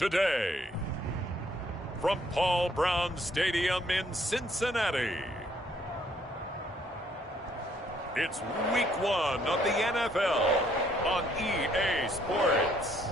today. From Paul Brown Stadium in Cincinnati, it's Week 1 of the NFL on EA Sports.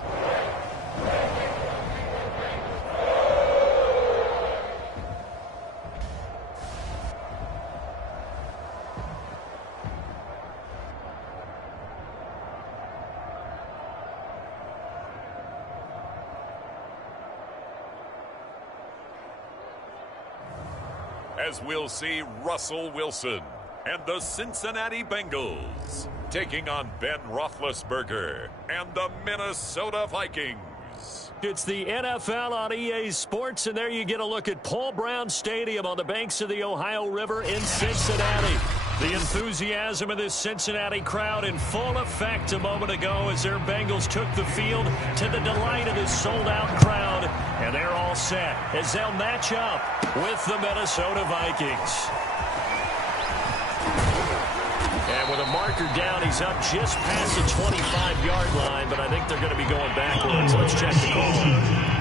As we'll see Russell Wilson and the Cincinnati Bengals taking on Ben Roethlisberger and the Minnesota Vikings. It's the NFL on EA Sports, and there you get a look at Paul Brown Stadium on the banks of the Ohio River in Cincinnati. The enthusiasm of this Cincinnati crowd in full effect a moment ago as their Bengals took the field to the delight of this sold-out crowd. And they're all set as they'll match up with the Minnesota Vikings. And with a marker down, he's up just past the 25-yard line, but I think they're going to be going backwards. Let's check the call.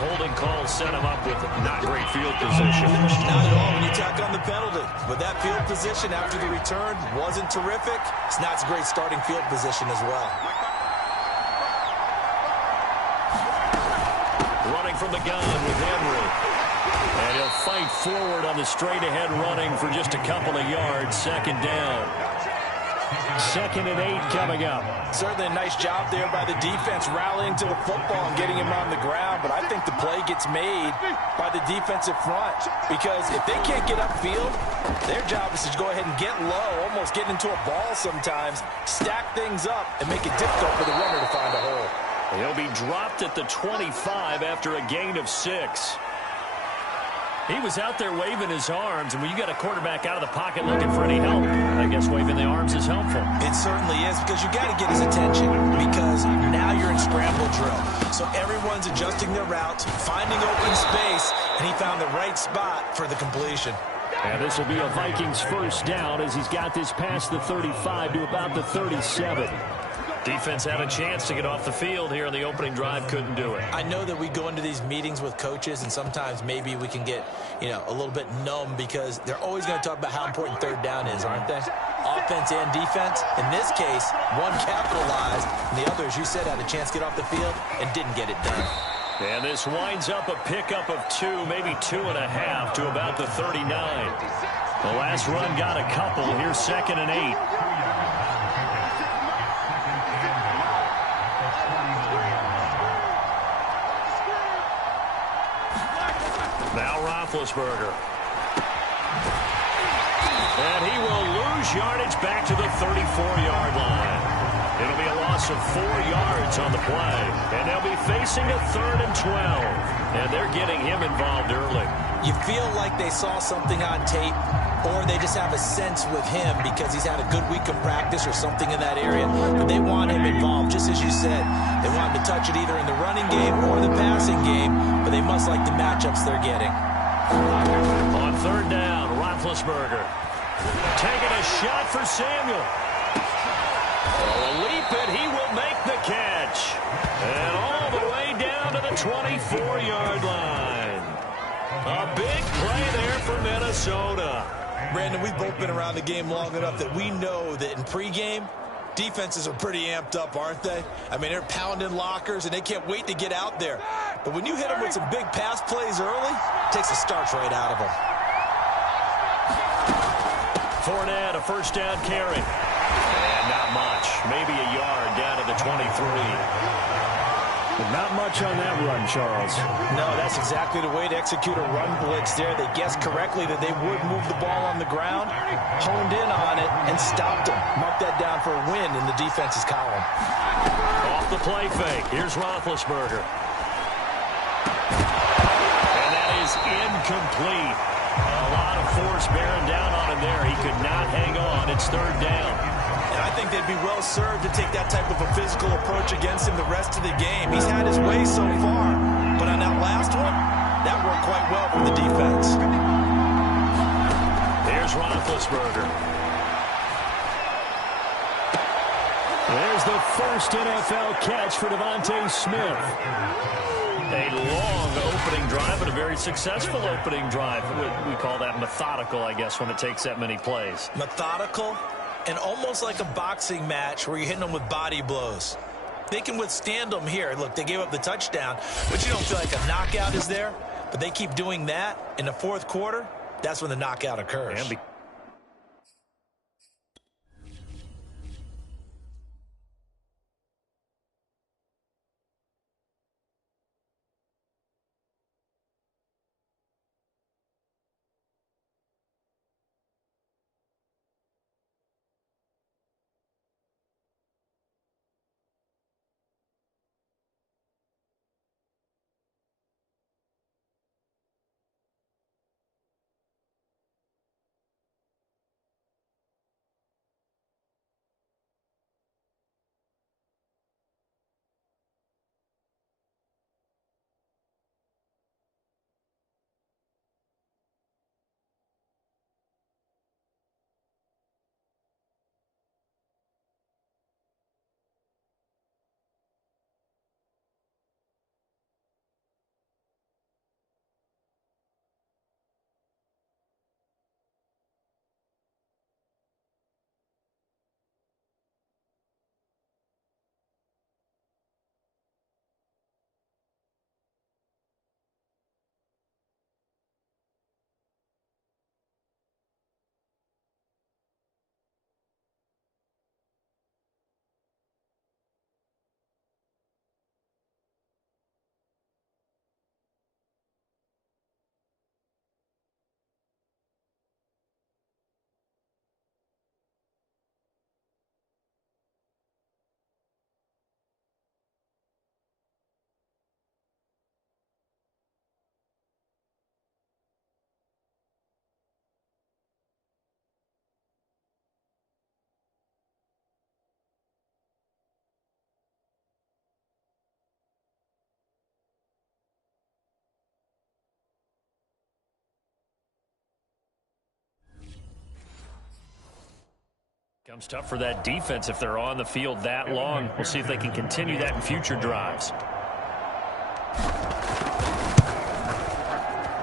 Holding call set him up with not great field position. Not at all when you tack on the penalty. But that field position after the return wasn't terrific. It's not a great starting field position as well. Running from the gun with Henry. And he'll fight forward on the straight-ahead running for just a couple of yards. Second down. 2nd and 8 coming up. Certainly a nice job there by the defense rallying to the football and getting him on the ground. But I think the play gets made by the defensive front. Because if they can't get upfield, their job is to go ahead and get low, almost get into a ball sometimes, stack things up, and make it difficult for the runner to find a hole. He'll be dropped at the 25 after a gain of 6. He was out there waving his arms, and when you got a quarterback out of the pocket looking for any help, I guess waving the arms is helpful. It certainly is, because you got to get his attention, because now you're in scramble drill. So everyone's adjusting their routes, finding open space, and he found the right spot for the completion. And this will be a Vikings first down as he's got this past the 35 to about the 37. Defense had a chance to get off the field here in the opening drive, couldn't do it. I know that we go into these meetings with coaches, and sometimes maybe we can get, a little bit numb because they're always going to talk about how important third down is, aren't they? Offense and defense. In this case, one capitalized, and the other, as you said, had a chance to get off the field and didn't get it done. And this winds up a pickup of 2, maybe 2.5 to about the 39. The last run got a couple. Here's 2nd and 8. Now Roethlisberger. And he will lose yardage back to the 34-yard line. It'll be a loss of 4 yards on the play. And they'll be facing a 3rd and 12. And they're getting him involved early. You feel like they saw something on tape, or they just have a sense with him because he's had a good week of practice or something in that area. But they want him involved, just as you said. They want him to touch it either in the running game or the passing game, but they must like the matchups they're getting. On 3rd down, Roethlisberger taking a shot for Samuel. A leap, and he will make the catch. And all the way down to the 24-yard line. A big play there for Minnesota. Brandon, we've both been around the game long enough that we know that in pregame, defenses are pretty amped up, aren't they? I mean, they're pounding lockers, and they can't wait to get out there. But when you hit them with some big pass plays early, it takes the starch right out of them. Fournette, a first down carry. And not much. Maybe a yard down to the 23. Not much on that run, Charles. No, that's exactly the way to execute a run blitz there. They guessed correctly that they would move the ball on the ground, honed in on it, and stopped them. Mark that down for a win in the defense's column. Off the play fake. Here's Roethlisberger. And that is incomplete. A lot of force bearing down on him there. He could not hang on. It's 3rd down. And I think they'd be well served to take that type of a physical approach against him the rest of the game. He's had his way so far, but on that last one, that worked quite well for the defense. Here's Roethlisberger. There's the first NFL catch for Devontae Smith. A long opening drive and a very successful opening drive. We call that methodical, I guess, when it takes that many plays. Methodical and almost like a boxing match where you're hitting them with body blows. They can withstand them here. Look, they gave up the touchdown, but you don't feel like a knockout is there. But they keep doing that in the fourth quarter. That's when the knockout occurs. Comes tough for that defense if they're on the field that long. We'll see if they can continue that in future drives.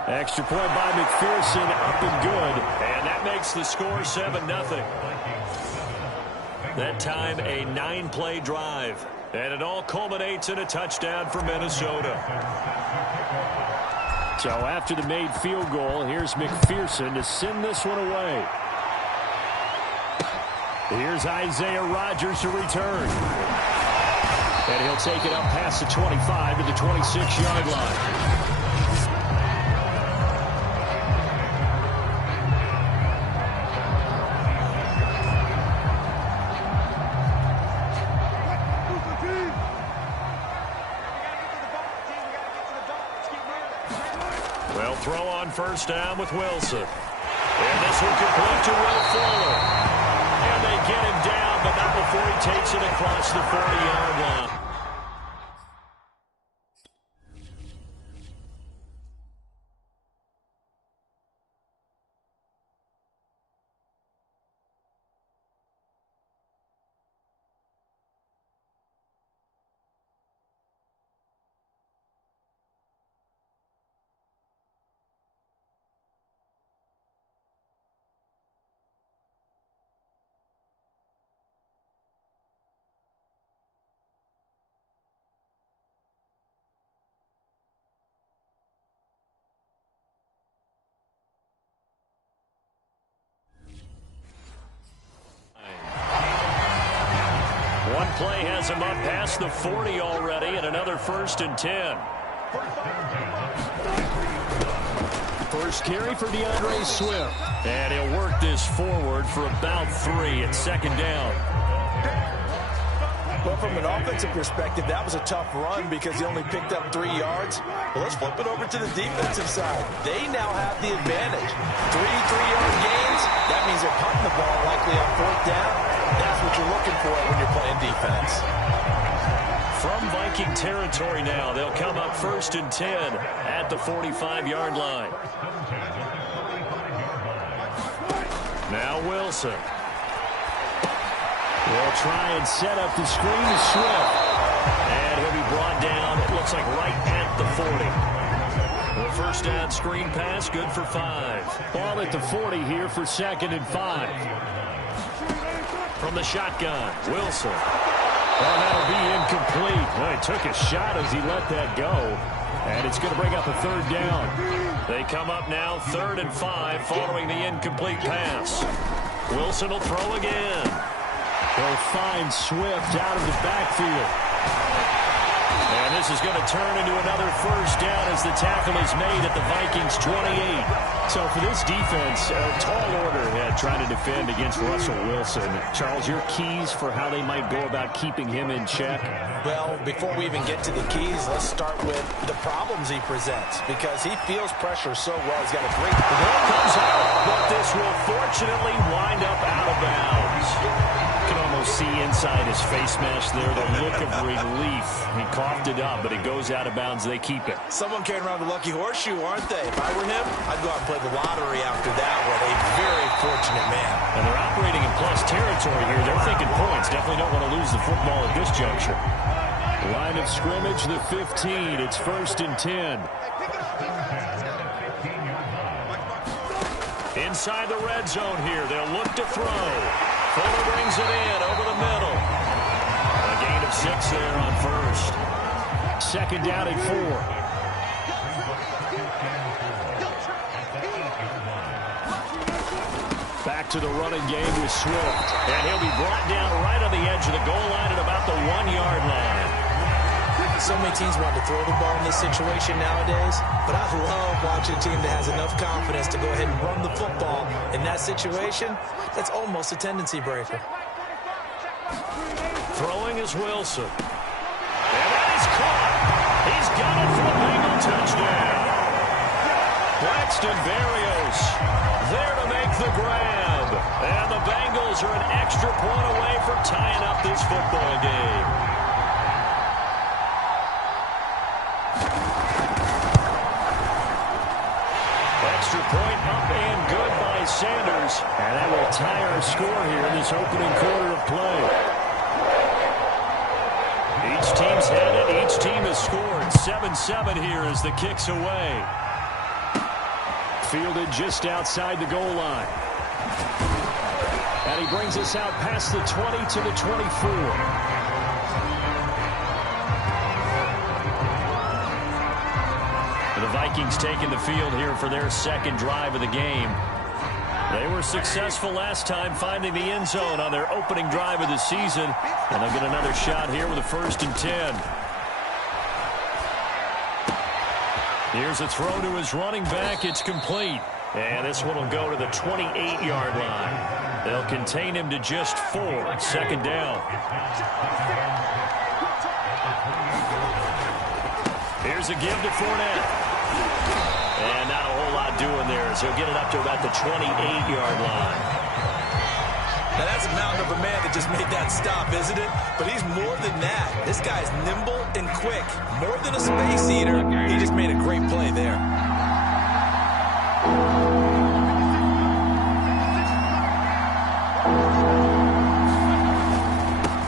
Extra point by McPherson, up and good. And that makes the score 7-0. That time a 9-play drive. And it all culminates in a touchdown for Minnesota. So after the made field goal, here's McPherson to send this one away. Here's Isaiah Rodgers to return. And he'll take it up past the 25 to the 26-yard line. Well, throw on first down with Wilson. And this one complete to Will Fuller. And they get him down, but not before he takes it across the 40-yard line. One play has him up past the 40 already, and another 1st and 10. First carry for DeAndre Swift. And he'll work this forward for about 3 at 2nd down. Well, from an offensive perspective, that was a tough run because he only picked up 3 yards. Well, let's flip it over to the defensive side. They now have the advantage. 3 3-yard gains. That means they're punting the ball likely on 4th down. That's what you're looking for when you're playing defense. From Viking territory now, they'll come up 1st and 10 at the 45-yard line. Now Wilson. They'll try and set up the screen to Swift. And he'll be brought down, it looks like right at the 40. The first down screen pass, good for 5. Ball at the 40 here for 2nd and 5. From the shotgun, Wilson. Oh, that'll be incomplete. Well, he took a shot as he let that go. And it's going to bring up a 3rd down. They come up now 3rd and 5 following the incomplete pass. Wilson will throw again. They'll find Swift out of the backfield. And this is going to turn into another 1st down as the tackle is made at the Vikings 28. So for this defense, a tall order trying to defend against Russell Wilson. Charles, your keys for how they might go about keeping him in check? Well, before we even get to the keys, let's start with the problems he presents, because he feels pressure so well. He's got a great... The ball comes out, but this will fortunately wind up out of bounds. You can almost see inside his face mask there the look of relief. He coughed it up, but it goes out of bounds. They keep it. Someone carrying around the lucky horseshoe, aren't they? If I were him, I'd go out and play the lottery after that one. A very fortunate man. And they're operating in plus territory here. They're thinking points. Definitely don't want to lose the football at this juncture. Line of scrimmage, the 15. It's 1st and 10. Inside the red zone here. They'll look to throw. Fuller brings it in over the middle. A gain of 6 there on 1st. 2nd down and 4. Back to the running game with Swift. And he'll be brought down right on the edge of the goal line at about the 1-yard line. So many teams want to throw the ball in this situation nowadays, but I love watching a team that has enough confidence to go ahead and run the football. In that situation, that's almost a tendency breaker. Throwing is Wilson. And that is caught. He's got it for a Bengal touchdown. Braxton Berrios there to make the grab. And the Bengals are an extra point away from tying up this football game. Extra point up and good by Sanders. And that will tie our score here in this opening quarter of play. Each team's had it. Each team has scored. 7-7 here as the kick's away. Fielded just outside the goal line. And he brings us out past the 20 to the 24. The Vikings taking the field here for their 2nd drive of the game. They were successful last time finding the end zone on their opening drive of the season. And they'll get another shot here with a 1st and 10. Here's a throw to his running back. It's complete. And this one will go to the 28-yard line. They'll contain him to just 4. 2nd down. Here's a give to Fournette. And not a whole lot doing there, so he'll get it up to about the 28-yard line. Now, that's a mountain of a man that just made that stop, isn't it? But he's more than that. This guy's nimble and quick. More than a space eater. He just made a great play there.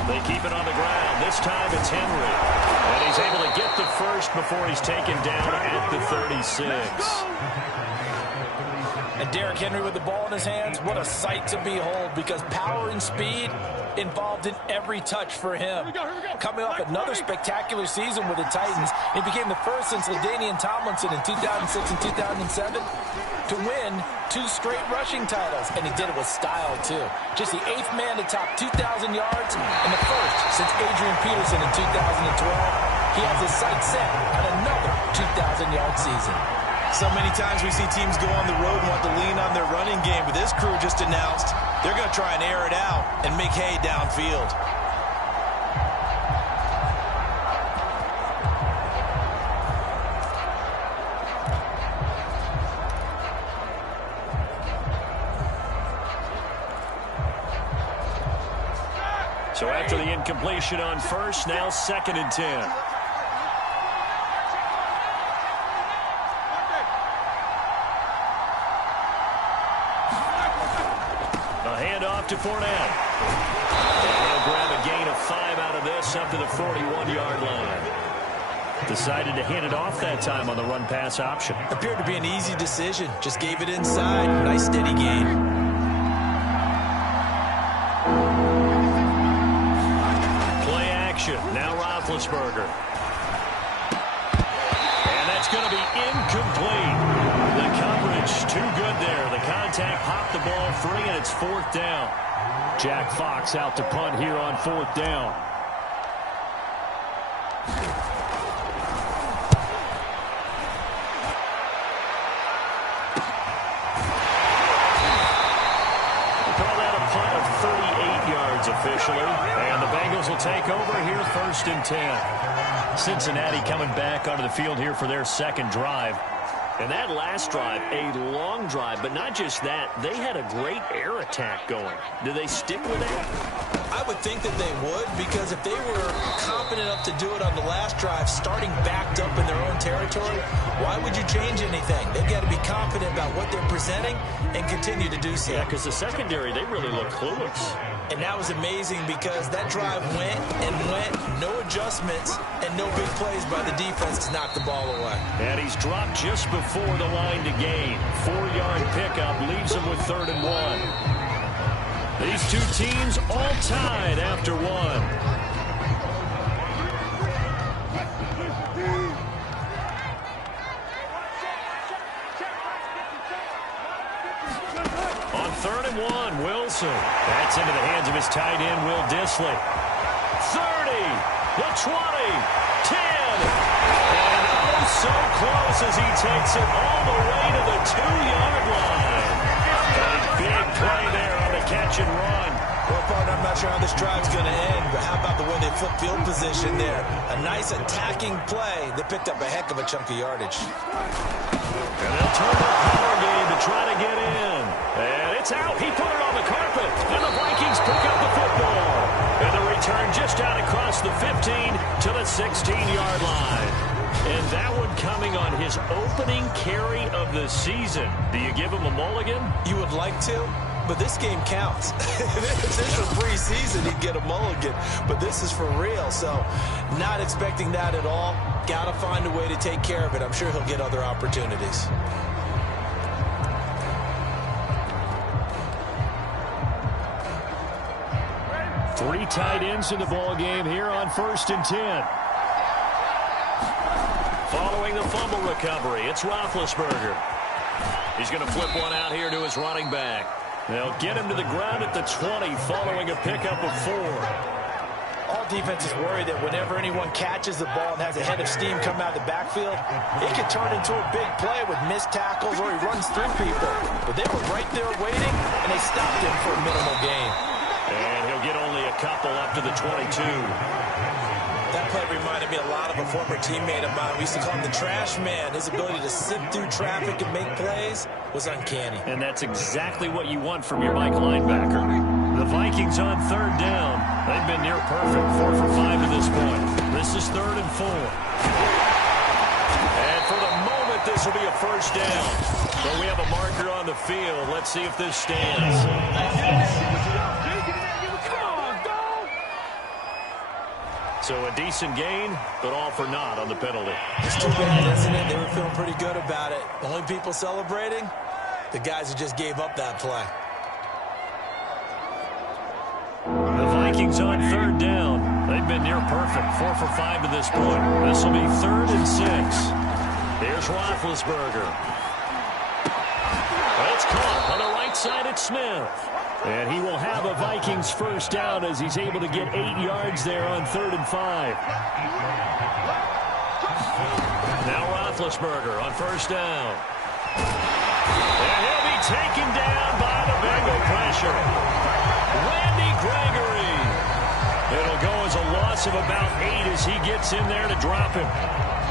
They keep it on the ground. This time it's Henry. And he's able to get the first before he's taken down at the 36. And Derrick Henry with the ball in his hands, what a sight to behold, because power and speed involved in every touch for him. Coming off another spectacular season with the Titans, he became the first since LaDainian Tomlinson in 2006 and 2007 to win 2 straight rushing titles, and he did it with style, too. Just the 8th man to top 2,000 yards and the first since Adrian Peterson in 2012. He has his sights set on another 2,000-yard season. So many times we see teams go on the road and want to lean on their running game, but this crew just announced they're going to try and air it out and make hay downfield. So after the incompletion on 1st, now 2nd and 10. to Fournette. And he'll grab a gain of 5 out of this up to the 41-yard line. Decided to hand it off that time on the run-pass option. Appeared to be an easy decision. Just gave it inside. Nice steady gain. Play action. Now Roethlisberger. And that's going to be incomplete. The coverage too good there. The contact popped the ball free, and it's 4th down. Jack Fox out to punt here on 4th down. Officially, and the Bengals will take over here 1st and 10. Cincinnati coming back onto the field here for their second drive. And that last drive, a long drive, but not just that, they had a great air attack going. Do they stick with that? I would think that they would, because if they were confident enough to do it on the last drive, starting backed up in their own territory, why would you change anything? They've got to be confident about what they're presenting and continue to do so. Yeah, because the secondary, they really look clueless. And that was amazing because that drive went and went, no adjustments, and no big plays by the defense to knock the ball away. And he's dropped just before the line to gain. 4-yard pickup leaves him with 3rd and 1. These two teams all tied after 1. On 3rd and 1, Wilson. That's into the hands of his tight end, Will Dissly. 30, the 20, 10. And oh, so close as he takes it all the way to the 2-yard line. A big play there on the catch and run. Well, partner, I'm not sure how this drive's going to end, but how about the way they flip field position there? A nice attacking play that picked up a heck of a chunk of yardage. And they'll turn the power game to try to get in. And it's out. He put it on the carpet. And the Vikings pick up the football. And the return just out across the 15 to the 16-yard line. And that one coming on his opening carry of the season. Do you give him a mulligan? You would like to, but this game counts. If this was preseason, he'd get a mulligan. But this is for real, so not expecting that at all. Got to find a way to take care of it. I'm sure he'll get other opportunities. Three tight ends in the ball game here on 1st and 10. Following the fumble recovery, it's Roethlisberger. He's going to flip one out here to his running back. They'll get him to the ground at the 20 following a pickup of 4. All defenses worry that whenever anyone catches the ball and has a head of steam come out of the backfield, it could turn into a big play with missed tackles or he runs through people. But they were right there waiting, and they stopped him for a minimal gain. And he'll get only a couple up to the 22. That play reminded me a lot of a former teammate of mine. We used to call him the trash man. His ability to sift through traffic and make plays was uncanny. And that's exactly what you want from your Mike linebacker. The Vikings on 3rd down. They've been near perfect, 4 for 5 to this point. This is 3rd and 4. And for the moment, this will be a 1st down. But we have a marker on the field. Let's see if this stands. So a decent gain, but all for naught on the penalty. It's too bad, isn't it? They were feeling pretty good about it. The only people celebrating, the guys who just gave up that play. The Vikings on 3rd down. They've been near perfect, 4 for 5 to this point. This will be 3rd and 6. Here's Roethlisberger. It's caught on the right side at Smith. And he will have a Vikings 1st down as he's able to get 8 yards there on 3rd and 5. Now Roethlisberger on 1st down. And he'll be taken down by the Bengal pressure. Randy Gregory. It'll go as a loss of about 8 as he gets in there to drop him.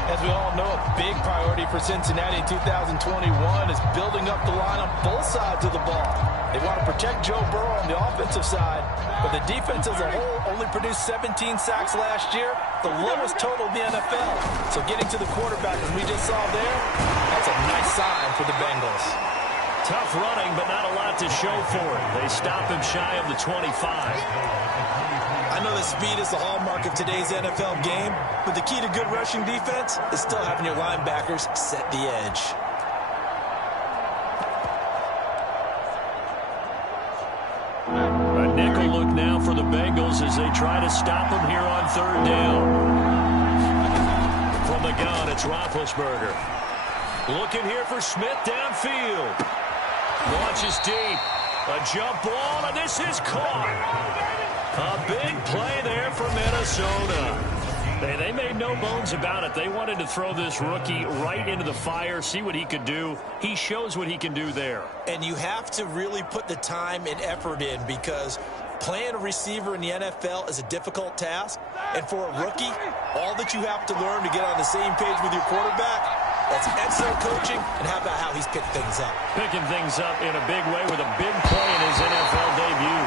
As we all know, a big priority for Cincinnati in 2021 is building up the line on both sides of the ball. They want to protect Joe Burrow on the offensive side, but the defense as a whole only produced 17 sacks last year, the lowest total in the NFL. So getting to the quarterback, as we just saw there, that's a nice sign for the Bengals. Tough running, but not a lot to show for it. They stop him shy of the 25. I know that speed is the hallmark of today's NFL game, but the key to good rushing defense is still having your linebackers set the edge. A nickel look now for the Bengals as they try to stop him here on third down. From the gun, it's Roethlisberger. Looking here for Smith downfield. Launches deep. A jump ball, and this is caught. A big play there for Minnesota. They made no bones about it. They wanted to throw this rookie right into the fire, see what he could do. He shows what he can do there. And you have to really put the time and effort in, because playing a receiver in the NFL is a difficult task. And for a rookie, all that you have to learn to get on the same page with your quarterback, that's excellent coaching. And how about how he's picked things up? Picking things up in a big way with a big play in his NFL debut.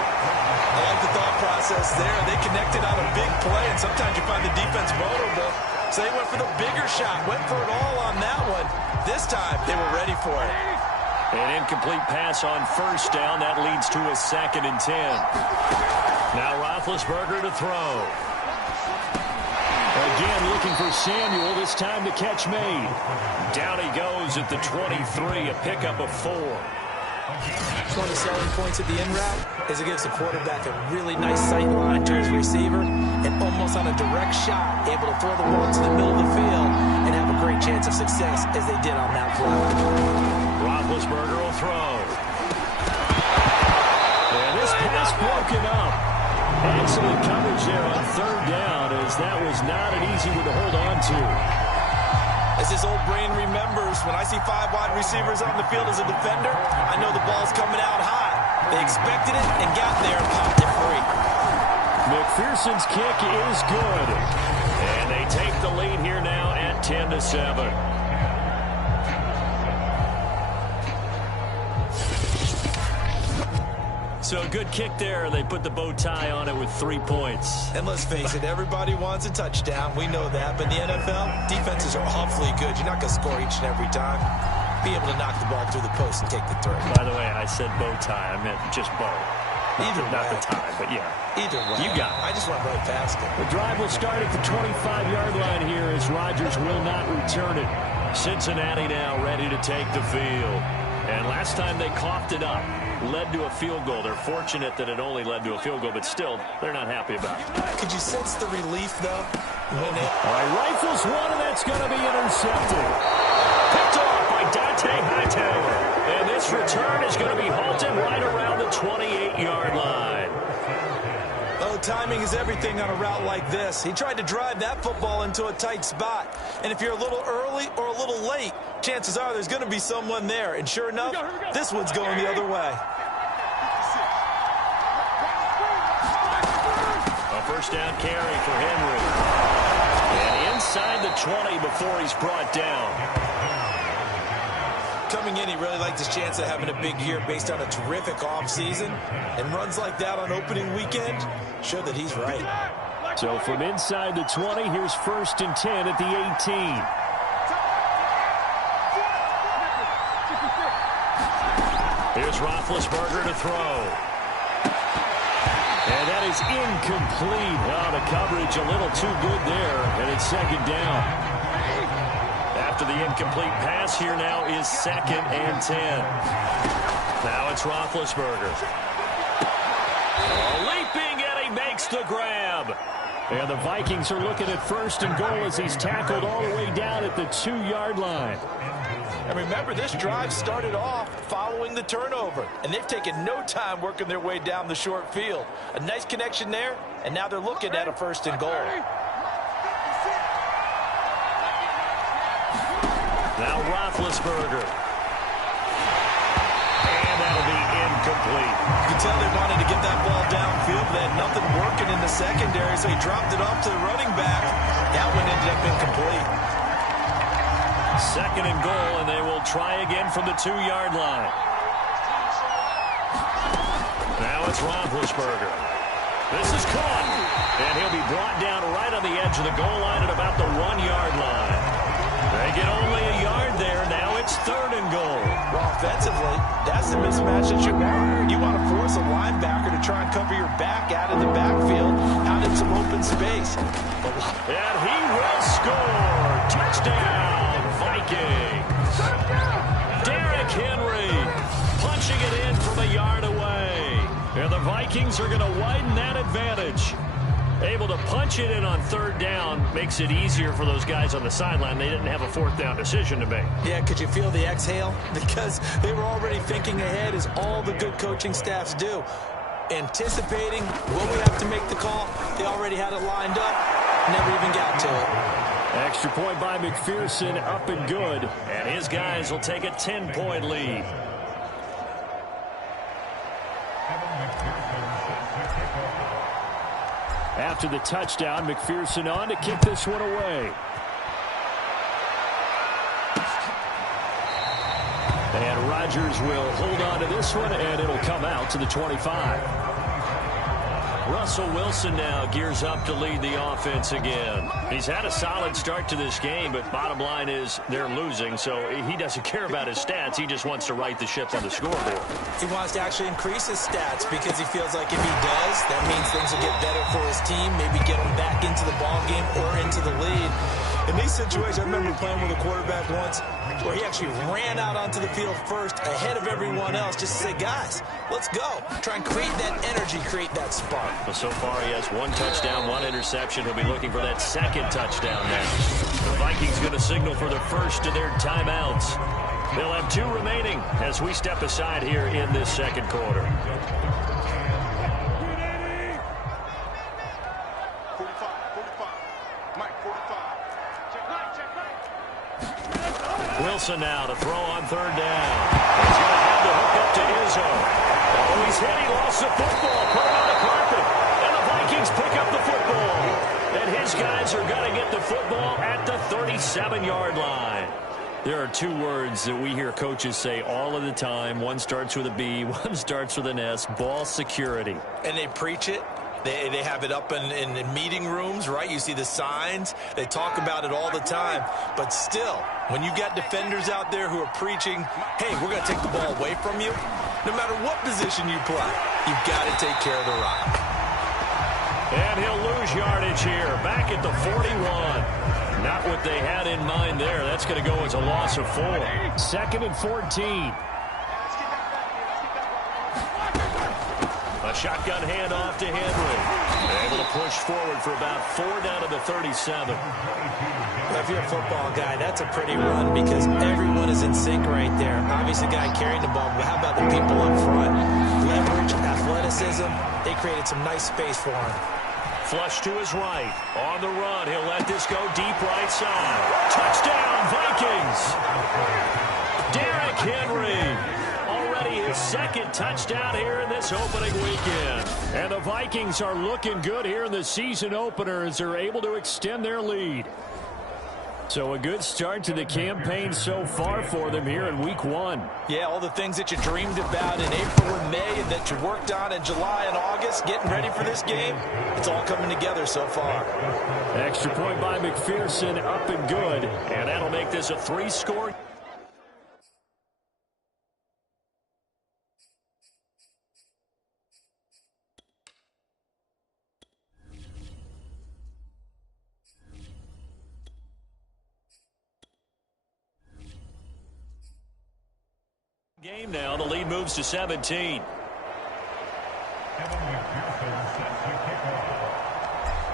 I like the thought process there. They connected on a big play, and sometimes you find the defense vulnerable. So they went for the bigger shot, went for it all on that one. This time, they were ready for it. An incomplete pass on first down. That leads to a 2nd and 10. Now Roethlisberger to throw. Again, looking for Samuel, this time the catch made. Down he goes at the 23, a pickup of 4. One of the selling points of the in route is it gives the quarterback a really nice sight line to his receiver, and almost on a direct shot, able to throw the ball to the middle of the field and have a great chance of success, as they did on that play. Roethlisberger will throw. And this pass broken up. Excellent coverage there on third down, as that was not an easy one to hold on to. As his old brain remembers, when I see 5 wide receivers on the field as a defender, I know the ball's coming out hot. They expected it and got there and popped it free. McPherson's kick is good. And they take the lead here now at 10-7. So a good kick there. They put the bow tie on it with 3 points. And let's face it, everybody wants a touchdown. We know that. But in the NFL, defenses are awfully good. You're not going to score each and every time. Be able to knock the ball through the post and take the throw. By the way, I said bow tie. I meant just bow. Either not way. the tie, but yeah. Either way. You got it. I just went right past it. The drive will start at the 25-yard line here as Rodgers will not return it. Cincinnati now ready to take the field. And last time they coughed it up, led to a field goal. They're fortunate that it only led to a field goal, but still, they're not happy about it. Could you sense the relief, though? All right, rifles one, and that's going to be intercepted. Picked off by Dante Hightower. And this return is going to be halted right around the 28-yard line. Oh, timing is everything on a route like this. He tried to drive that football into a tight spot. And if you're a little early or a little late, chances are there's going to be someone there. And sure enough, this one's going the other way. A first down carry for Henry. And inside the 20 before he's brought down. Coming in, he really liked his chance of having a big year based on a terrific offseason. And runs like that on opening weekend show that he's right. So from inside the 20, here's 1st and 10 at the 18. Here's Roethlisberger to throw. And that is incomplete. Oh, the coverage a little too good there, and it's 2nd down. After the incomplete pass, here now is 2nd and 10. Now it's Roethlisberger. Leaping, and he makes the grab. And the Vikings are looking at 1st and goal as he's tackled all the way down at the 2-yard line. And remember, this drive started off following the turnover. And they've taken no time working their way down the short field. A nice connection there, and now they're looking at a 1st and goal. Now Roethlisberger. And that'll be incomplete. You can tell they wanted to get that ball downfield, but they had nothing working in the secondary, so he dropped it off to the running back. That one ended up incomplete. 2nd and goal, and they will try again from the 2-yard line. Now it's Roethlisberger. This is caught, and he'll be brought down right on the edge of the goal line at about the 1-yard line. They get only a yard there. Now it's third and goal. Well, offensively, that's the mismatch that you want. You want to force a linebacker to try and cover your back out of the backfield, out in some open space. And he will score. Touchdown, Vikings. Derrick Henry punching it in from a yard away. And the Vikings are going to widen that advantage. Able to punch it in on third down makes it easier for those guys on the sideline. They didn't have a fourth down decision to make. Yeah, could you feel the exhale? Because they were already thinking ahead, as all the good coaching staffs do. Anticipating when we have to make the call. They already had it lined up. Never even got to it. Extra point by McPherson, up and good. And his guys will take a 10-point lead. After the touchdown, McPherson on to kick this one away. And Rodgers will hold on to this one, and it'll come out to the 25. Russell Wilson now gears up to lead the offense again. He's had a solid start to this game, but bottom line is they're losing, so he doesn't care about his stats. He just wants to right the ship on the scoreboard. He wants to actually increase his stats because he feels like if he does, that means things will get better for his team, maybe get him back into the ball game or into the lead. In these situations, I remember playing with a quarterback once where he actually ran out onto the field first ahead of everyone else just to say, guys, let's go. Try and create that energy, create that spark. Well, so far he has one touchdown, one interception. He'll be looking for that second touchdown next. The Vikings going to signal for the first of their timeouts. They'll have two remaining as we step aside here in this second quarter. Wilson now to throw on third down. He's going to have to hook up to Izzo. Oh, he's hit. He lost the football. Put it on the carpet. And the Vikings pick up the football. And his guys are going to get the football at the 37-yard line. There are two words that we hear coaches say all of the time. One starts with a B, one starts with an S. Ball security. And they preach it. They have it up in meeting rooms, right? You see the signs. They talk about it all the time. But still, when you got defenders out there who are preaching, hey, we're going to take the ball away from you, no matter what position you play, you've got to take care of the rock. And he'll lose yardage here, back at the 41. Not what they had in mind there. That's going to go as a loss of 4. 2nd and 14. A shotgun handoff to Henry. They're able to push forward for about 4 down to the 37. If you're a football guy, that's a pretty run because everyone is in sync right there. Obviously, the guy carrying the ball, but how about the people up front? Leverage, athleticism, they created some nice space for him. Flush to his right. On the run, he'll let this go deep right side. Touchdown, Vikings! Derrick Henry. His second touchdown here in this opening weekend. And the Vikings are looking good here in the season opener as they're able to extend their lead. So a good start to the campaign so far for them here in week 1. Yeah, all the things that you dreamed about in April and May and that you worked on in July and August, getting ready for this game, it's all coming together so far. Extra point by McPherson, up and good. And that'll make this a 3-score. Game now, the lead moves to 17.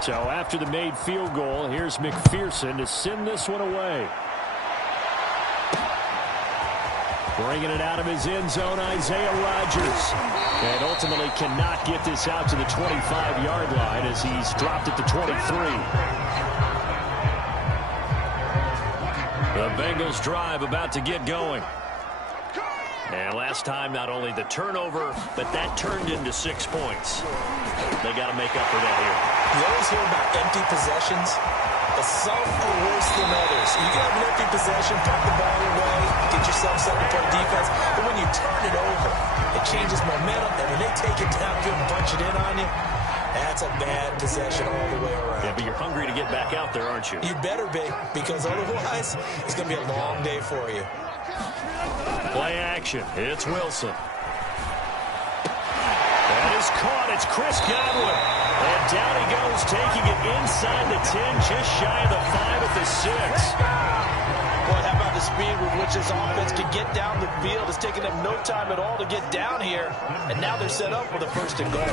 So after the made field goal, here's McPherson to send this one away. Bringing it out of his end zone, Isaiah Rodgers. And ultimately cannot get this out to the 25-yard line as he's dropped it to 23. The Bengals drive about to get going. And last time, not only the turnover, but that turned into 6 points. They got to make up for that here. You always hear about empty possessions, but some are worse than others. You can have an empty possession, put the ball away, get yourself set up for defense, but when you turn it over, it changes momentum, and when they take it downfield and punch it in on you, that's a bad possession all the way around. Yeah, but you're hungry to get back out there, aren't you? You better be, because otherwise, it's going to be a long day for you. Play action. It's Wilson. That is caught. It's Chris Godwin. And down he goes, taking it inside the 10, just shy of the 5 at the 6. Well, how about the speed with which this offense can get down the field? It's taking them no time at all to get down here. And now they're set up with a first and goal.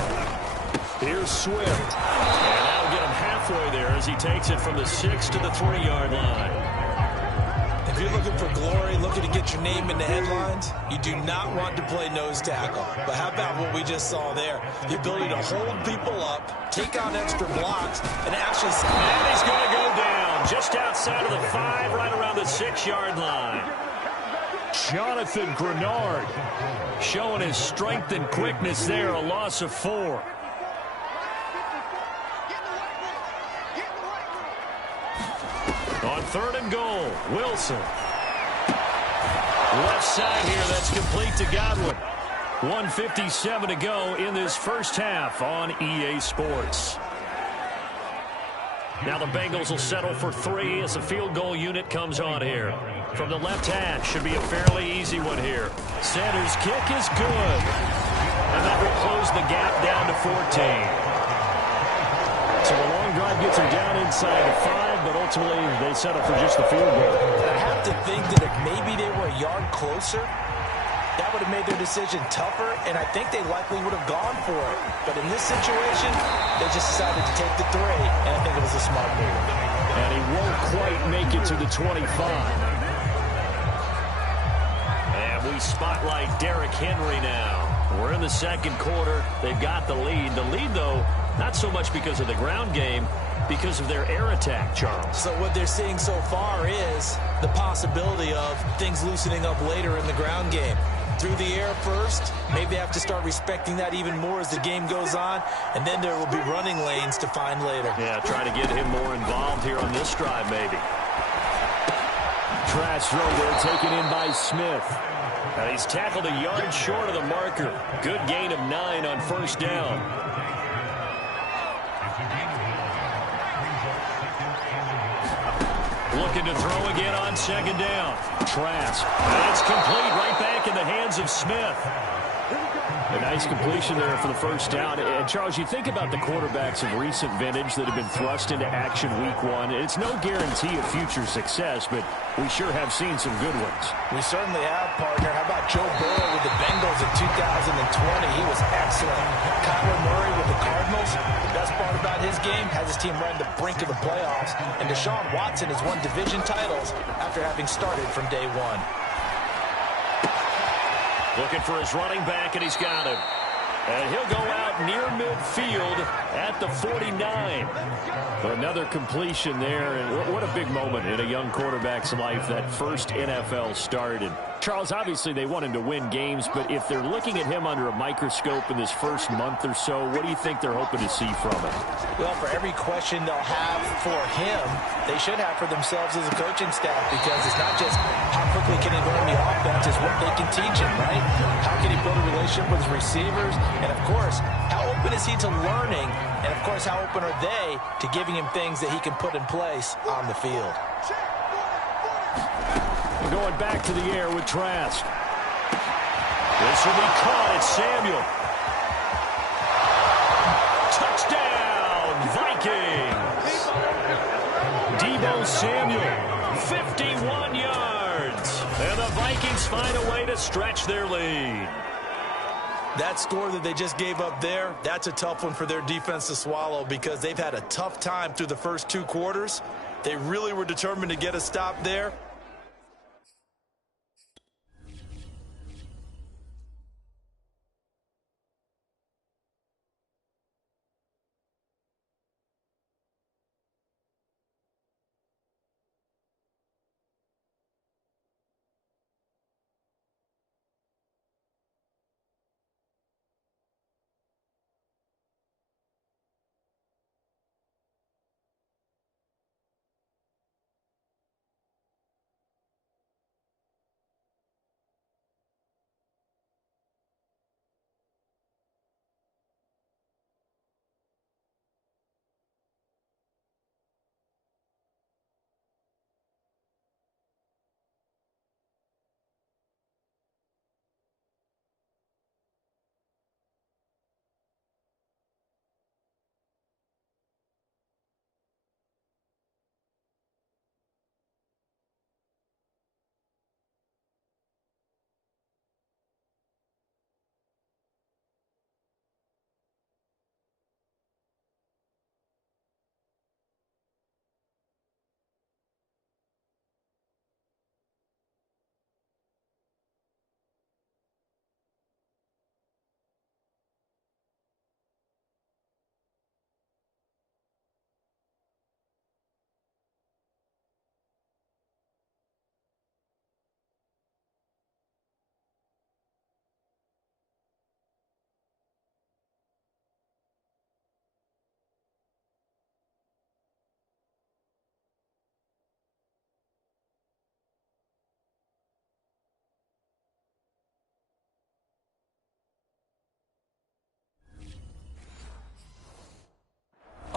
Here's Swift. And that'll get him halfway there as he takes it from the 6 to the 3-yard line. If you're looking for glory, looking to get your name in the headlines, you do not want to play nose tackle. But how about what we just saw there? The ability to hold people up, take on extra blocks, and actually... And he's going to go down just outside of the 5, right around the 6-yard line. Jonathan Grenard showing his strength and quickness there, a loss of 4. On 3rd and goal, Wilson. Left side here, that's complete to Godwin. 1:57 to go in this first half on EA Sports. Now the Bengals will settle for 3 as the field goal unit comes on here. From the left hash, should be a fairly easy one here. Sanders' kick is good. And that will close the gap down to 14. So the long drive gets him down inside the 5, but ultimately they settle for just the field goal. And I have to think that if maybe they were a yard closer, that would have made their decision tougher, and I think they likely would have gone for it. But in this situation, they just decided to take the 3, and I think it was a smart move. And he won't quite make it to the 25. And we spotlight Derrick Henry now. We're in the second quarter. They've got the lead. The lead, though, not so much because of the ground game, because of their air attack, Charles. So what they're seeing so far is the possibility of things loosening up later in the ground game. Through the air first, maybe they have to start respecting that even more as the game goes on, and then there will be running lanes to find later. Yeah, try to get him more involved here on this drive, maybe. Trash throw there taken in by Smith. And he's tackled a yard short of the marker. Good gain of 9 on first down. Looking to throw again on second down. Trask. And it's complete right back in the hands of Smith. A nice completion there for the first down. And, Charles, you think about the quarterbacks of recent vintage that have been thrust into action week 1. It's no guarantee of future success, but we sure have seen some good ones. We certainly have, partner. How about Joe Burrow with the Bengals in 2020? He was excellent. Kyler Murray with the Cardinals. The best part about his game has his team right on the brink of the playoffs. And Deshaun Watson has won division titles after having started from day 1. Looking for his running back, and he's got him. And he'll go out near midfield at the 49. Another completion there, and what a big moment in a young quarterback's life, that first NFL start. And Charles, obviously they want him to win games, but if they're looking at him under a microscope in this first month or so, what do you think they're hoping to see from him? Well, for every question they'll have for him, they should have for themselves as a coaching staff, because it's not just how quickly can he learn the offense, it's what they can teach him, right? How can he build a relationship with his receivers? And, of course, how open is he to learning? And, of course, how open are they to giving him things that he can put in place on the field? Going back to the air with Trask. This will be caught. It's Samuel. Touchdown, Vikings. Deebo Samuel, 51 yards. And the Vikings find a way to stretch their lead. That score that they just gave up there, that's a tough one for their defense to swallow, because they've had a tough time through the first 2 quarters. They really were determined to get a stop there.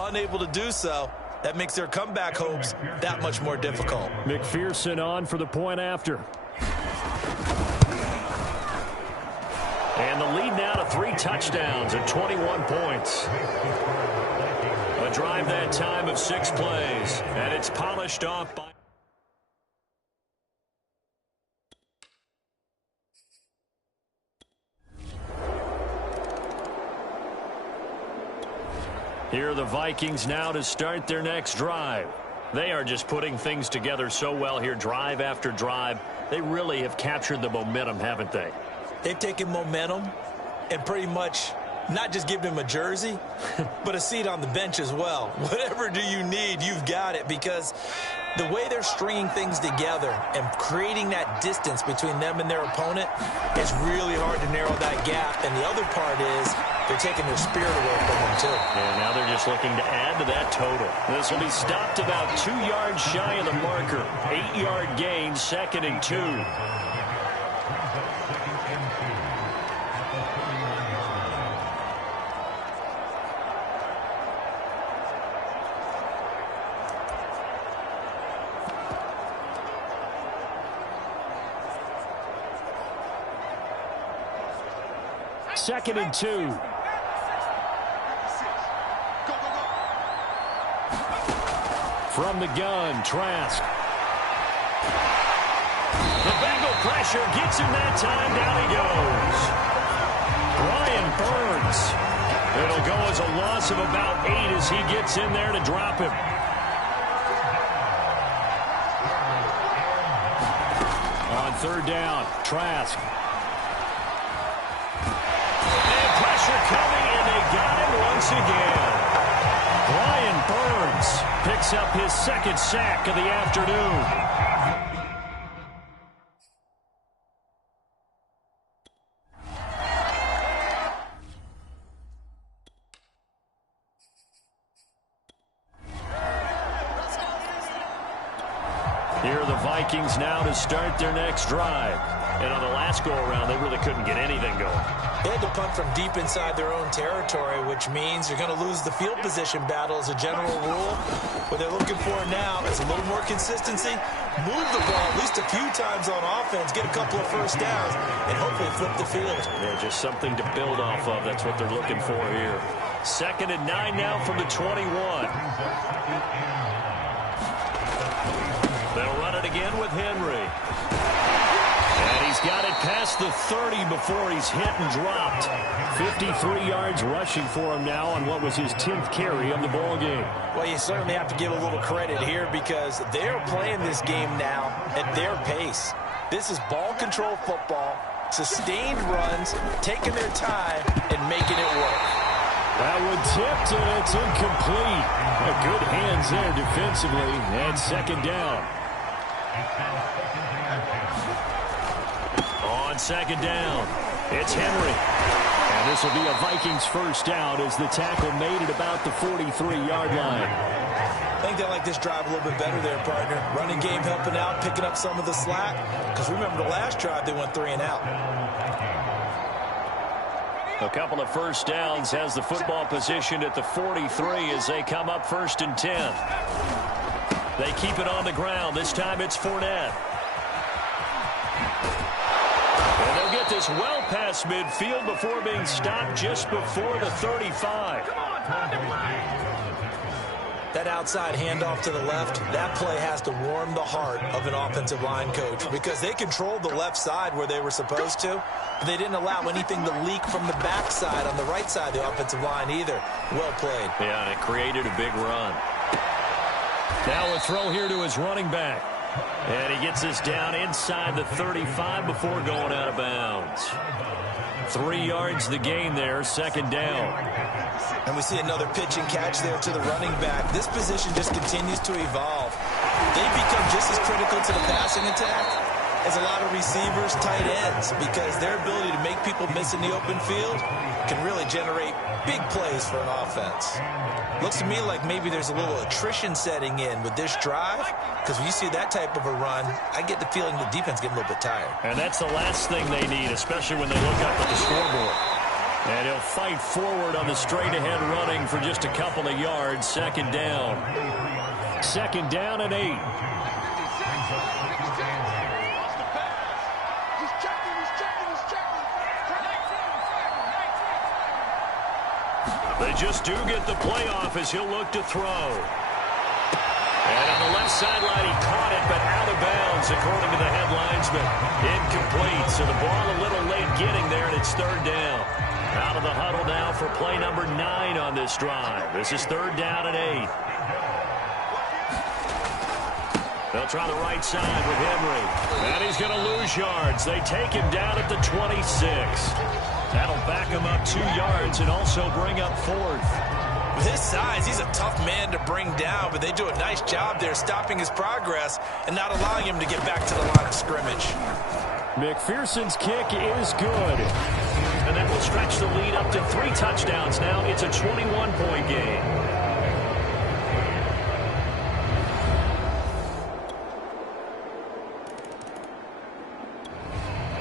unable to do so. That makes their comeback hopes that much more difficult. McPherson on for the point after. And the lead now to 3 touchdowns and 21 points. A drive that time of 6 plays, and it's polished off by... Here are the Vikings now to start their next drive. They are just putting things together so well here, drive after drive. They really have captured the momentum, haven't they? They've taken momentum and pretty much not just given him a jersey, but a seat on the bench as well. Whatever do you need, you've got it, because the way they're stringing things together and creating that distance between them and their opponent, it's really hard to narrow that gap. And the other part is they're taking their spirit away from them, too. And now they're just looking to add to that total. This will be stopped about 2 yards shy of the marker. 8-yard gain, 2nd and 2. Second and 2. From the gun, Trask. The Bengal pressure gets him that time. Down he goes. Brian Burns. It'll go as a loss of about 8 as he gets in there to drop him. On 3rd down, Trask. Coming, and they got him once again. Brian Burns picks up his 2nd sack of the afternoon. Here are the Vikings now to start their next drive. And on the last go-around, they really couldn't get anything going. They had to punt from deep inside their own territory, which means you're going to lose the field position battle as a general rule. What they're looking for now is a little more consistency, move the ball at least a few times on offense, get a couple of first downs, and hopefully flip the field. Yeah, just something to build off of. That's what they're looking for here. 2nd and 9 now from the 21. They'll run it again with Henry. And he's got it past the 30 before he's hit and dropped. 53 yards rushing for him now on what was his 10th carry of the ball game. Well, you certainly have to give a little credit here because they're playing this game now at their pace. This is ball control football, sustained runs, taking their time and making it work. That one tipped, and it's incomplete. Good hands there defensively, and 2nd down. On 2nd down, it's Henry. And this will be a Vikings first down as the tackle made it about the 43-yard line. I think they like this drive a little bit better there, partner. Running game helping out, picking up some of the slack. Because remember the last drive, they went 3 and out. A couple of first downs has the football positioned at the 43 as they come up 1st and 10. They keep it on the ground. This time it's Fournette. And they'll get this well past midfield before being stopped just before the 35. That outside handoff to the left, that play has to warm the heart of an offensive line coach because they controlled the left side where they were supposed to. But they didn't allow anything to leak from the backside on the right side of the offensive line either. Well played. Yeah, and it created a big run. Now a throw here to his running back. And he gets this down inside the 35 before going out of bounds. 3 yards the gain there, 2nd down. And we see another pitch and catch there to the running back. This position just continues to evolve. They become just as critical to the passing attack as a lot of receivers, tight ends, because their ability to make people miss in the open field can really generate big plays for an offense. Looks to me like maybe there's a little attrition setting in with this drive, because when you see that type of a run, I get the feeling the defense getting a little bit tired. And that's the last thing they need, especially when they look up at the scoreboard. And he'll fight forward on the straight-ahead running for just a couple of yards. Second down. Second down and 8. They just do get the play off as he'll look to throw. And on the left sideline, he caught it, but out of bounds, according to the headlinesman. Incomplete, so the ball a little late getting there, and it's third down. Out of the huddle now for play number 9 on this drive. This is third down and 8. They'll try the right side with Henry. And he's going to lose yards. They take him down at the 26. That'll back him up 2 yards and also bring up fourth. With his size, he's a tough man to bring down, but they do a nice job there stopping his progress and not allowing him to get back to the line of scrimmage. McPherson's kick is good. And that will stretch the lead up to 3 touchdowns now. It's a 21-point game.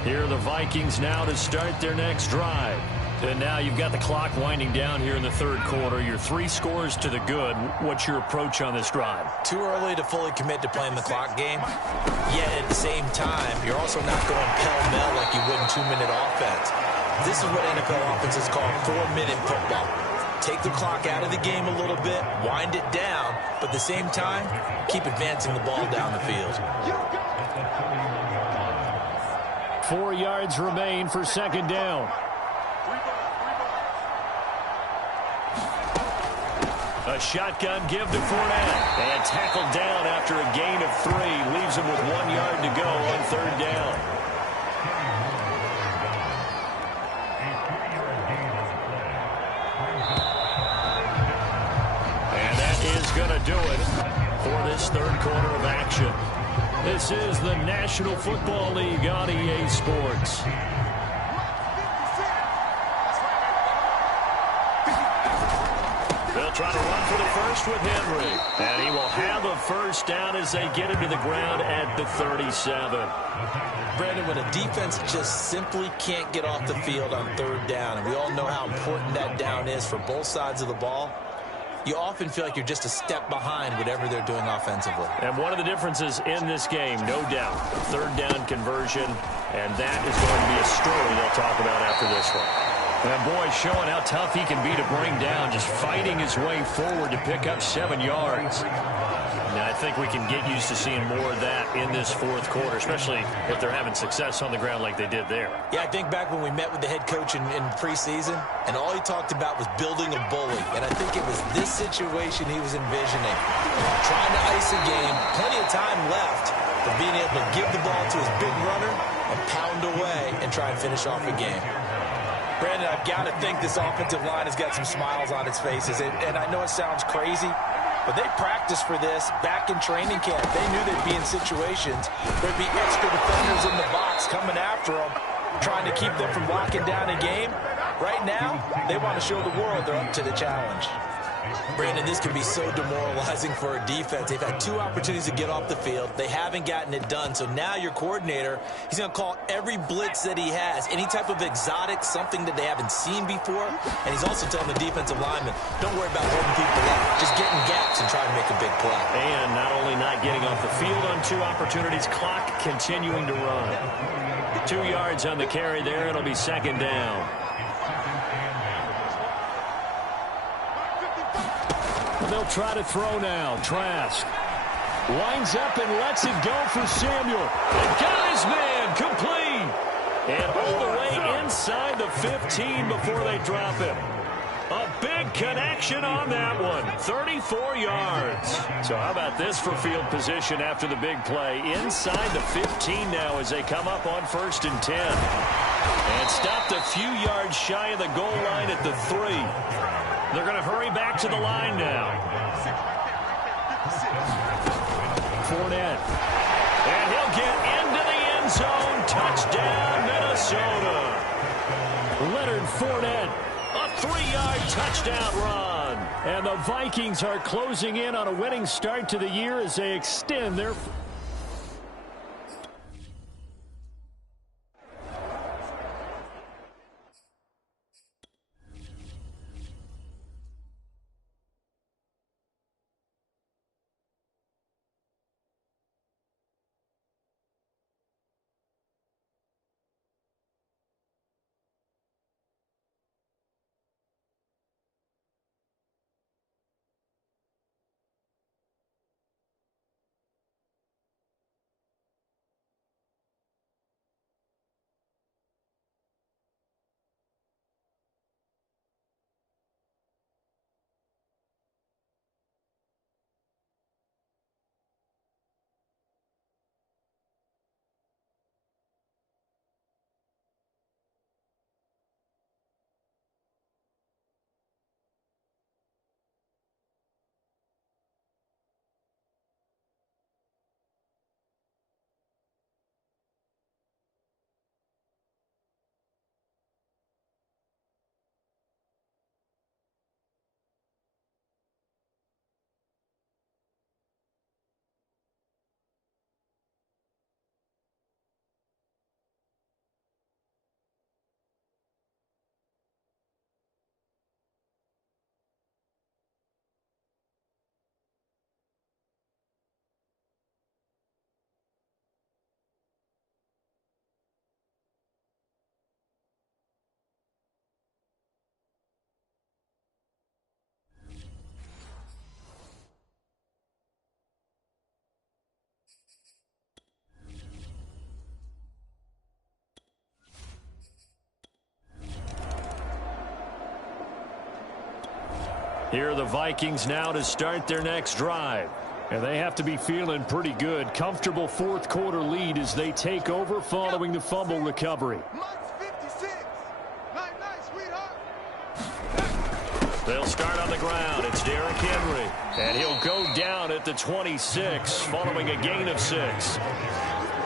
Here are the Vikings now to start their next drive. And now you've got the clock winding down here in the third quarter. Your 3 scores to the good. What's your approach on this drive? Too early to fully commit to playing the clock game. Yet at the same time, you're also not going pell-mell like you would in 2-minute offense. This is what NFL offenses call 4-minute football. Take the clock out of the game a little bit, wind it down, but at the same time, keep advancing the ball down the field. 4 yards remain for second down. A shotgun give to Fournette. And tackled down after a gain of 3. Leaves him with 1 yard to go on third down. And that is going to do it for this third quarter of action. This is the National Football League on EA Sports. They'll try to run for the first with Henry. And he will have a first down as they get him to the ground at the 37. Brandon, when a defense just simply can't get off the field on third down, and we all know how important that down is for both sides of the ball, you often feel like you're just a step behind whatever they're doing offensively. And one of the differences in this game, no doubt, third down conversion, and that is going to be a story they'll talk about after this one. And boy, showing how tough he can be to bring down, just fighting his way forward to pick up 7 yards. Now, I think we can get used to seeing more of that in this fourth quarter, especially if they're having success on the ground like they did there. Yeah, I think back when we met with the head coach in preseason, and all he talked about was building a bully. And I think it was this situation he was envisioning. Trying to ice a game, plenty of time left, but being able to give the ball to his big runner and pound away and try and finish off a game. Brandon, I've got to think this offensive line has got some smiles on its faces. And I know it sounds crazy, but they practiced for this back in training camp. They knew they'd be in situations. There'd be extra defenders in the box coming after them, trying to keep them from locking down a game. Right now, they want to show the world they're up to the challenge. Brandon, this can be so demoralizing for a defense. They've had 2 opportunities to get off the field. They haven't gotten it done. So now your coordinator, he's going to call every blitz that he has, any type of exotic, something that they haven't seen before. And he's also telling the defensive lineman, don't worry about holding people up. Just get in gaps and try to make a big play. And not only not getting off the field on 2 opportunities, clock continuing to run. 2 yards on the carry there. It'll be second down. They'll try to throw now. Trask winds up and lets it go for Samuel. And got his man complete. And all the way inside the 15 before they drop him. A big connection on that one. 34 yards. So how about this for field position after the big play? Inside the 15 now as they come up on 1st and 10. And stopped a few yards shy of the goal line at the 3. They're going to hurry back to the line now. Fournette. And he'll get into the end zone. Touchdown, Minnesota. Leonard Fournette. A 3-yard touchdown run. And the Vikings are closing in on a winning start to the year as they extend their... Here are the Vikings now to start their next drive. And they have to be feeling pretty good. Comfortable fourth quarter lead as they take over following the fumble recovery. They'll start on the ground. It's Derrick Henry. And he'll go down at the 26 following a gain of 6.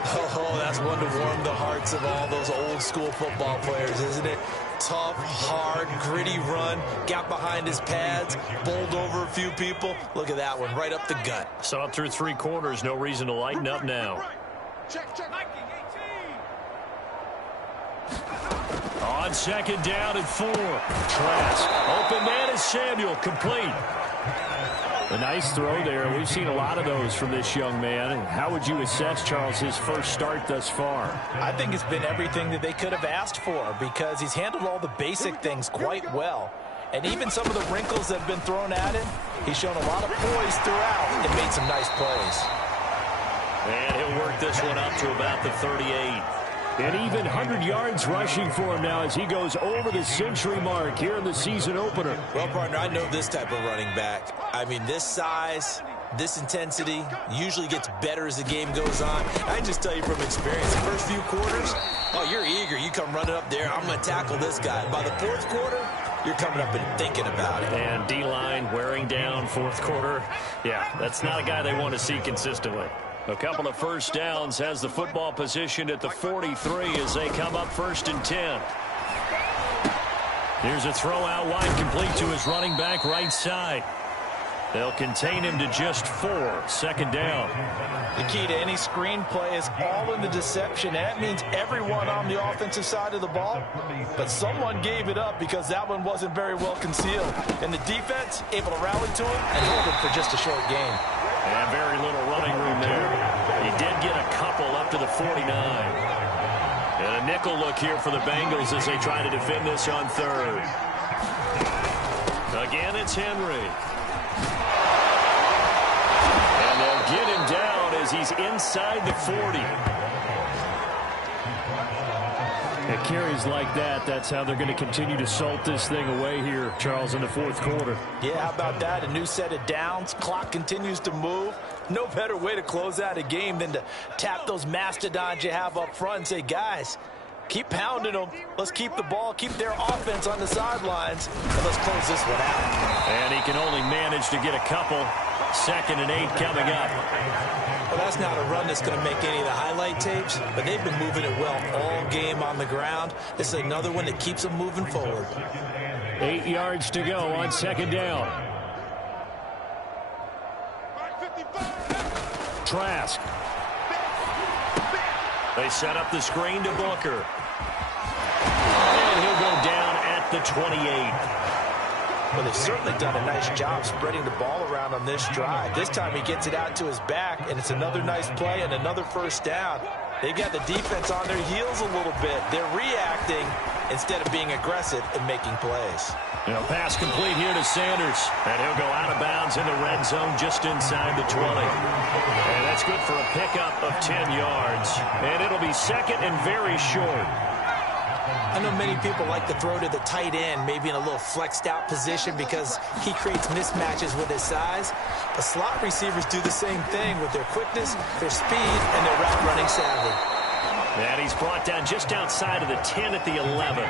Oh, that's one to warm the hearts of all those old school football players, isn't it? Tough, hard, gritty run. Got behind his pads, bowled over a few people. Look at that one, right up the gut. Saw it through 3 quarters. No reason to lighten up now. On 2nd down and 4. Trask. Open man is Samuel. Complete. A nice throw there. We've seen a lot of those from this young man. How would you assess, Charles, his first start thus far? I think it's been everything that they could have asked for because he's handled all the basic things quite well. And even some of the wrinkles that have been thrown at him, he's shown a lot of poise throughout and made some nice plays. And he'll work this one up to about the 38. And even 100 yards rushing for him now as he goes over the century mark here in the season opener. Well, partner, I know this type of running back. I mean, this size, this intensity usually gets better as the game goes on. I just tell you from experience, the first few quarters, oh, you're eager. You come running up there, I'm going to tackle this guy. By the fourth quarter, you're coming up and thinking about it. And D-line wearing down fourth quarter. Yeah, that's not a guy they want to see consistently. A couple of first downs, has the football positioned at the 43 as they come up 1st and 10. Here's a throw out wide, complete to his running back right side. They'll contain him to just 4. 2nd down. The key to any screen play is all in the deception. That means everyone on the offensive side of the ball, but someone gave it up because that one wasn't very well concealed. And the defense able to rally to him and hold him for just a short gain. And very little running room there. He did get a couple up to the 49. And a nickel look here for the Bengals as they try to defend this on 3rd. Again, it's Henry. And they'll get him down as he's inside the 40. At carries like that, that's how they're going to continue to salt this thing away here, Charles, in the fourth quarter. Yeah, how about that? A new set of downs. Clock continues to move. No better way to close out a game than to tap those mastodons you have up front and say, guys, keep pounding them. Let's keep the ball, keep their offense on the sidelines, and let's close this one out. And he can only manage to get a couple. 2nd and 8 coming up. Well, that's not a run that's going to make any of the highlight tapes, but they've been moving it well all game on the ground. This is another one that keeps them moving forward. 8 yards to go on 2nd down. Trask. They set up the screen to Booker. And he'll go down at the 28. Well, they've certainly done a nice job spreading the ball around on this drive. This time he gets it out to his back, and it's another nice play and another first down. They got the defense on their heels a little bit. They're reacting instead of being aggressive and making plays. Pass complete here to Sanders. And he'll go out of bounds in the red zone just inside the 20. And that's good for a pickup of 10 yards. And it'll be 2nd and very short. I know many people like to throw to the tight end, maybe in a little flexed out position because he creates mismatches with his size. But slot receivers do the same thing with their quickness, their speed, and their route running savvy. And he's brought down just outside of the 10 at the 11.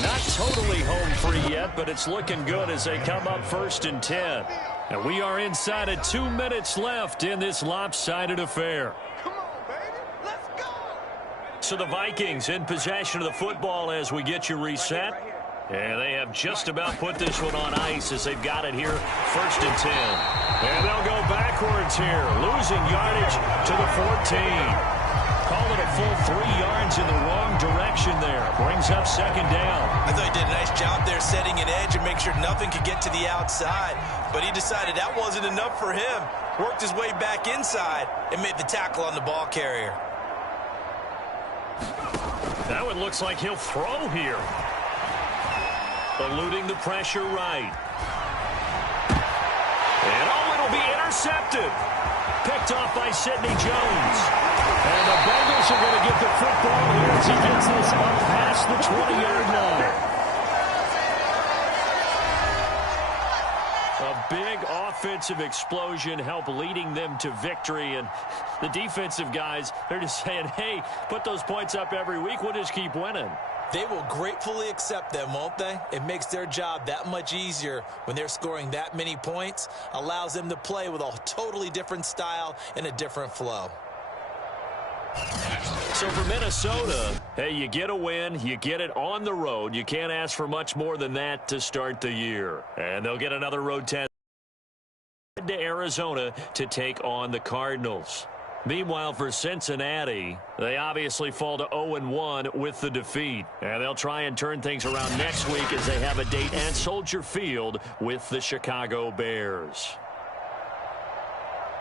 Not totally home free yet, but it's looking good as they come up 1st and 10. And we are inside of 2 minutes left in this lopsided affair. So the Vikings in possession of the football as we get you reset. And they have just about put this one on ice as they've got it here, 1st and 10. And they'll go backwards here, losing yardage to the 14. Call it a full 3 yards in the wrong direction there. Brings up 2nd down. I thought he did a nice job there setting an edge and make sure nothing could get to the outside. But he decided that wasn't enough for him. Worked his way back inside and made the tackle on the ball carrier. That one looks like he'll throw here. Eluding the pressure right. And it'll be intercepted. Picked off by Sidney Jones. And the Bengals are going to get the football here as he gets this up past the 20-yard line. offensive explosion help leading them to victory. And the defensive guys, they're just saying, hey, put those points up every week. We'll just keep winning. They will gratefully accept them, won't they? It makes their job that much easier when they're scoring that many points. Allows them to play with a totally different style and a different flow. So for Minnesota, hey, you get a win, you get it on the road. You can't ask for much more than that to start the year. And they'll get another road test to Arizona to take on the Cardinals. Meanwhile, for Cincinnati, they obviously fall to 0-1 with the defeat. And they'll try and turn things around next week as they have a date at Soldier Field with the Chicago Bears.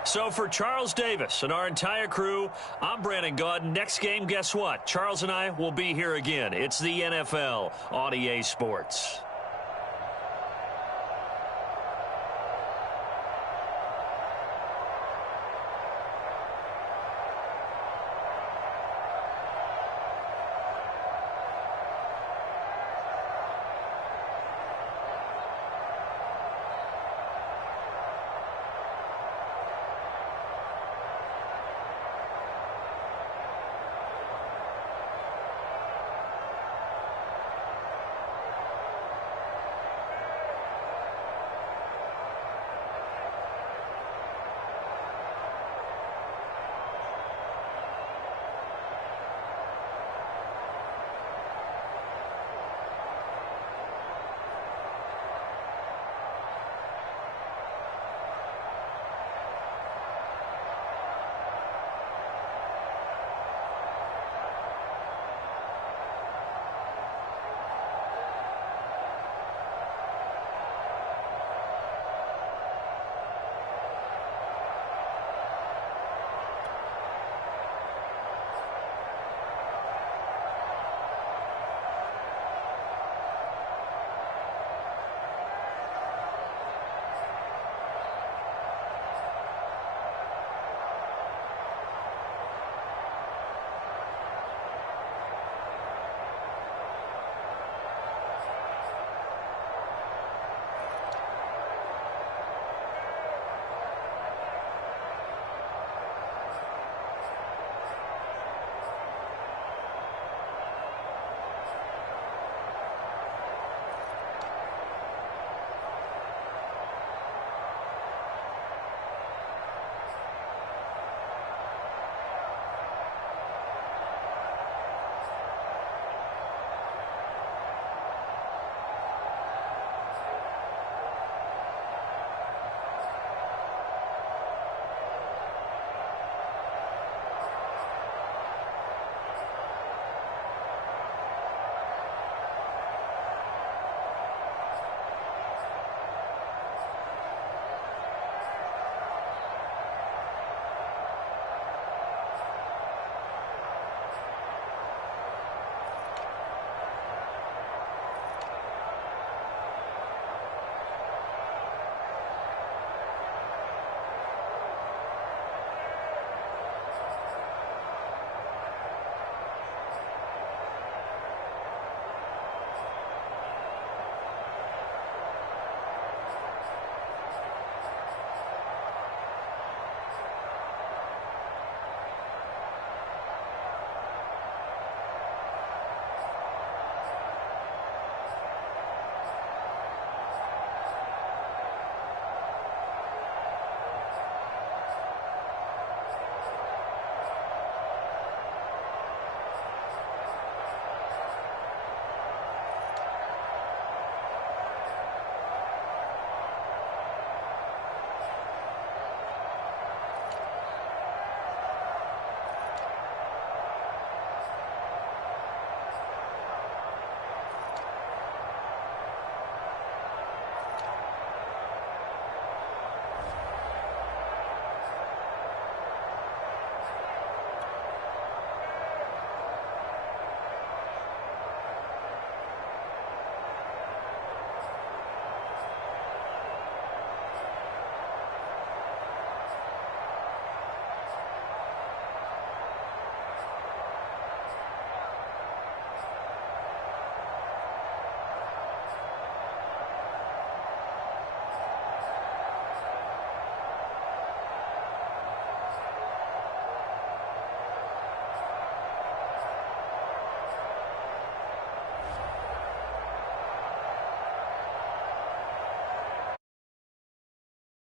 So for Charles Davis and our entire crew, I'm Brandon Gaudin. Next game, guess what? Charles and I will be here again. It's the NFL on EA Sports.